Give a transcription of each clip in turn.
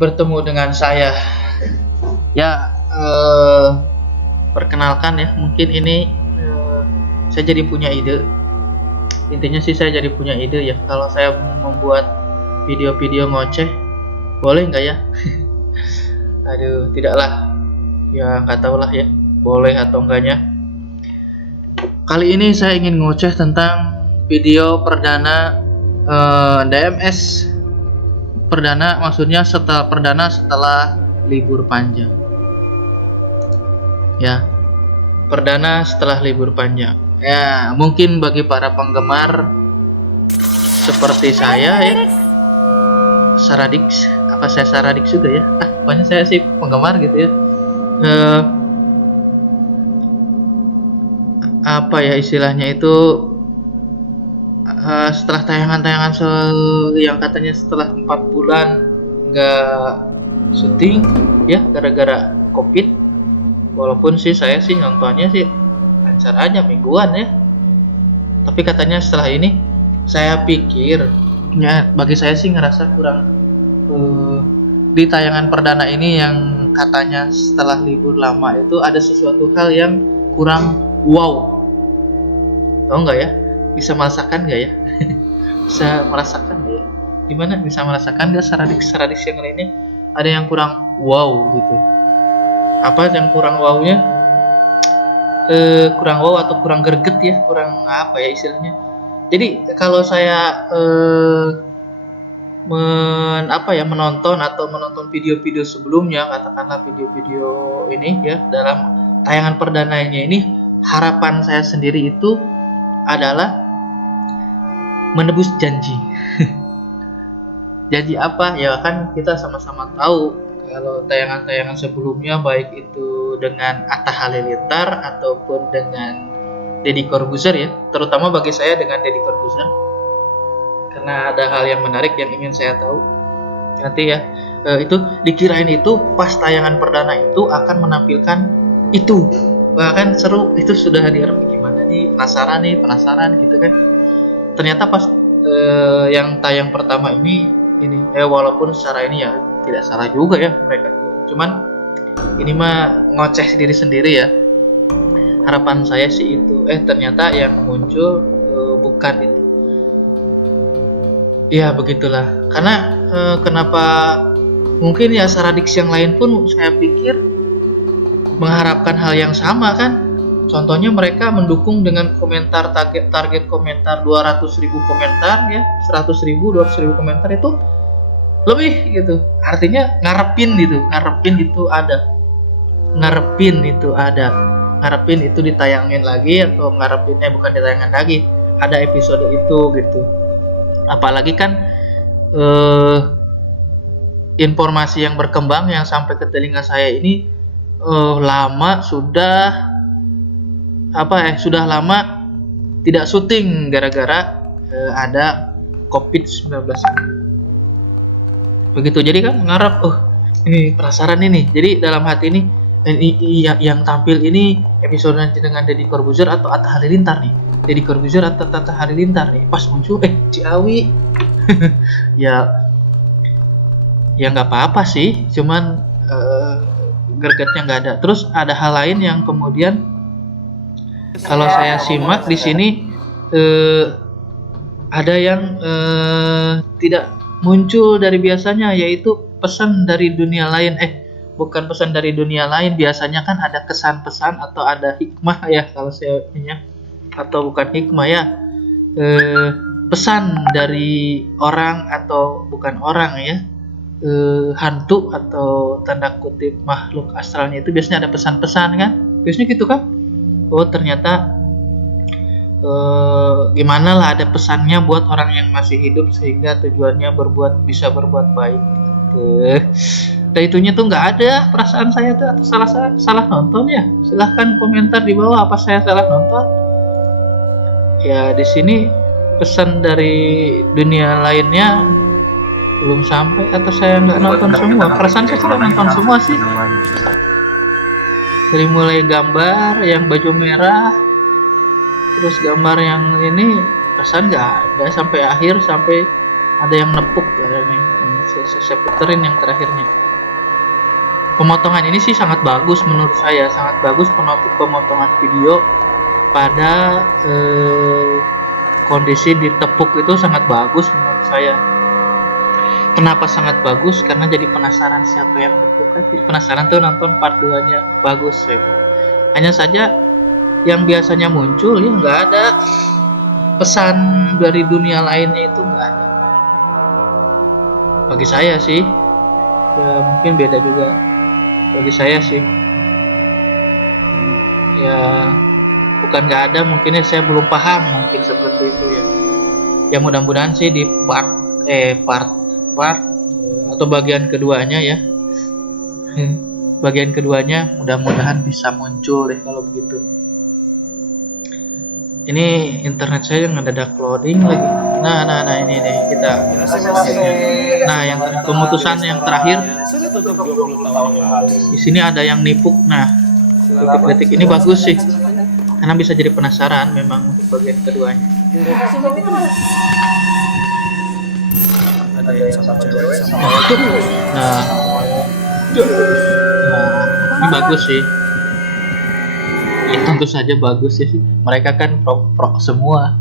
bertemu dengan saya. Ya, perkenalkan ya, mungkin ini saya jadi punya ide. Intinya sih saya jadi punya ide ya, kalau saya membuat video-video ngoceh, boleh nggak ya? Aduh, tidaklah. Ya nggak tahu lah ya, boleh atau enggaknya. Kali ini saya ingin ngoceh tentang video perdana DMS. Perdana maksudnya setelah libur panjang. Ya, perdana setelah libur panjang. Ya, mungkin bagi para penggemar seperti saya ya, Saradix, apa saya Saradix juga ya? Pokoknya saya sih penggemar gitu ya. Apa ya istilahnya itu, setelah tayangan-tayangan yang katanya setelah 4 bulan nggak syuting ya gara-gara COVID. Walaupun sih saya sih nontonnya sih lancar aja mingguan ya. Tapi katanya setelah ini, saya pikir ya, bagi saya sih ngerasa kurang di tayangan perdana ini yang katanya setelah libur lama itu ada sesuatu hal yang kurang wow. Tahu nggak ya? Bisa merasakan nggak ya? Bisa merasakan nggak ya? Gimana bisa merasakan nggak Saradix yang lainnya ada yang kurang wow gitu? Apa yang kurang wownya? Kurang wow atau kurang greget ya? Kurang apa ya istilahnya? Jadi kalau saya menonton video-video sebelumnya, katakanlah video-video ini ya, dalam tayangan perdananya ini, harapan saya sendiri itu adalah menebus janji. Janji apa? Ya kan kita sama-sama tahu kalau tayangan-tayangan sebelumnya, baik itu dengan Atta Halilintar ataupun dengan Deddy Corbuzier ya, terutama bagi saya dengan Deddy Corbuzier, karena ada hal yang menarik yang ingin saya tahu nanti ya. Itu dikirain itu pas tayangan perdana itu akan menampilkan itu, bahkan seru, itu sudah diharap gimana nih, penasaran gitu kan. Ternyata pas yang tayang pertama ini walaupun secara ini ya tidak salah juga ya mereka, cuman ini mah ngoceh sendiri ya. Harapan saya sih itu, ternyata yang muncul bukan itu. Ya begitulah, karena kenapa mungkin ya Saradix yang lain pun saya pikir mengharapkan hal yang sama kan. Contohnya mereka mendukung dengan komentar, target komentar 200.000 komentar ya, 100.000, 200.000 komentar itu lebih gitu. Artinya ngarepin itu ditayangin lagi, atau bukan ditayangin lagi, ada episode itu gitu. Apalagi kan informasi yang berkembang yang sampai ke telinga saya ini sudah lama tidak syuting gara-gara ada COVID-19 begitu. Jadi kan ngarep, ini penasaran ini. Jadi dalam hati ini yang tampil ini episode dengan Deddy Corbuzier atau Atta Halilintar nih. Deddy Corbuzier atau Atta Halilintar nih. Pas muncul Ciawi. ya nggak apa-apa sih, cuman gregetnya nggak ada. Terus ada hal lain yang kemudian kalau saya simak di sini, ada yang tidak muncul dari biasanya, yaitu pesan dari dunia lain. Bukan pesan dari dunia lain, biasanya kan ada kesan pesan atau ada hikmah ya, kalau saya punya, atau bukan hikmah ya, pesan dari orang atau bukan orang ya, hantu atau tanda kutip makhluk astralnya itu biasanya ada pesan-pesan kan, biasanya gitu kan. Ternyata gimana lah, ada pesannya buat orang yang masih hidup sehingga tujuannya bisa berbuat baik. Dan itunya tuh nggak ada. Perasaan saya tuh atau salah nonton ya? Silahkan komentar di bawah apa saya salah nonton. Ya di sini pesan dari dunia lainnya belum sampai, atau saya nggak nonton semua. Perasaan saya sudah nonton semua sih. Dari mulai gambar yang baju merah, terus gambar yang ini, pesan nggak ada sampai akhir, sampai ada yang nepuk ini. Saya puterin yang terakhirnya. Pemotongan ini sih sangat bagus menurut saya, sangat bagus pemotongan video pada kondisi ditepuk itu sangat bagus menurut saya. Kenapa sangat bagus? Karena jadi penasaran siapa yang nepuk kan. Jadi penasaran tuh nonton part 2-nya, bagus ya. Hanya saja yang biasanya muncul ya nggak ada pesan dari dunia lainnya, itu nggak ada. Bagi saya sih, ya mungkin beda juga. Bagi saya sih, ya bukan nggak ada, mungkin saya belum paham, mungkin seperti itu ya. Ya mudah-mudahan sih di part atau bagian keduanya ya. Bagian keduanya mudah-mudahan bisa muncul deh kalau begitu. Ini internet saya ngedadak loading lagi. Nah ini nih kita. Nah, yang pemutusan yang terakhir di sini ada yang nipuk. Nah, detik-detik ini bagus sih, karena bisa jadi penasaran memang untuk bagian keduanya. Ada yang sama cewek sama Nah, ini bagus sih. Ya, tentu saja bagus sih. Mereka kan pro semua.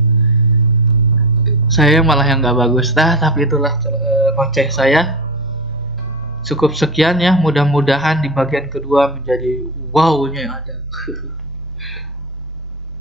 Saya malah yang nggak bagus. Tapi itulah ngoceh saya. Cukup sekian ya. Mudah-mudahan di bagian kedua menjadi wow-nya ada.